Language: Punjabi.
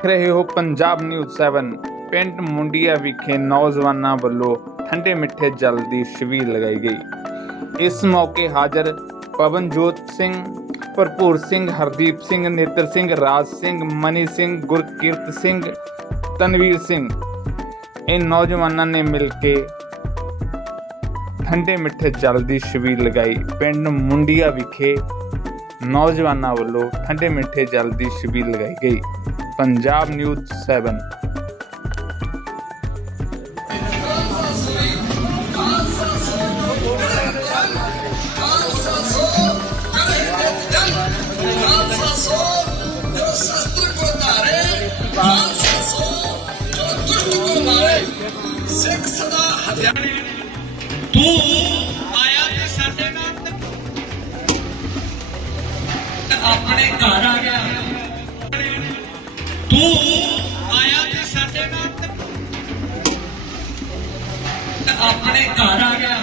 ਦੇਖ ਰਹੇ ਹੋ ਪੰਜਾਬ ਨਿਊਜ਼ 7 ਪਿੰਡ ਮੁੰਡੀਆ ਵਿਖੇ ਨੌਜਵਾਨਾਂ ਵੱਲੋਂ ਠੰਡੇ ਮਿੱਠੇ ਜਲ ਦੀ ਛਬੀਲ ਲਗਾਈ ਗਈ। ਇਸ ਮੌਕੇ ਹਾਜ਼ਰ ਪਵਨਜੋਤ ਸਿੰਘ, ਭਰਪੂਰ ਸਿੰਘ, ਹਰਦੀਪ ਸਿੰਘ, ਨੇਤਰ ਸਿੰਘ, ਰਾਜ ਸਿੰਘ, ਮਨੀ ਸਿੰਘ, ਗੁਰਕੀਰਤ ਸਿੰਘ, ਤਨਵੀਰ ਸਿੰਘ। ਇਹ ਨੌਜਵਾਨਾਂ ਨੇ ਮਿਲ ਕੇ ਠੰਡੇ ਮਿੱਠੇ ਜਲ ਦੀ ਛਬੀਲ ਲਗਾਈ। ਪਿੰਡ ਮੁੰਡੀਆ ਵਿਖੇ ਨੌਜਵਾਨਾਂ ਵੱਲੋਂ ਠੰਡੇ ਮਿੱਠੇ ਜਲ ਦੀ ਛਬੀਲ ਲਗਾਈ ਗਈ। ਪੰਜਾਬ ਨਿਊਜ਼ 7 ਸਿੱਖ ਸਦਾ ਹਰਿਆਣੇ ਤੂੰ ਆਇਆ ਤੇ ਸਾਡੇ ਨਾਲ ਆਪਣੇ ਘਰ ਤੂੰ ਆਇਆ ਤੇ ਸਾਡੇ ਨਾਲ ਤੇ ਆਪਣੇ ਘਰ ਆ ਗਿਆ।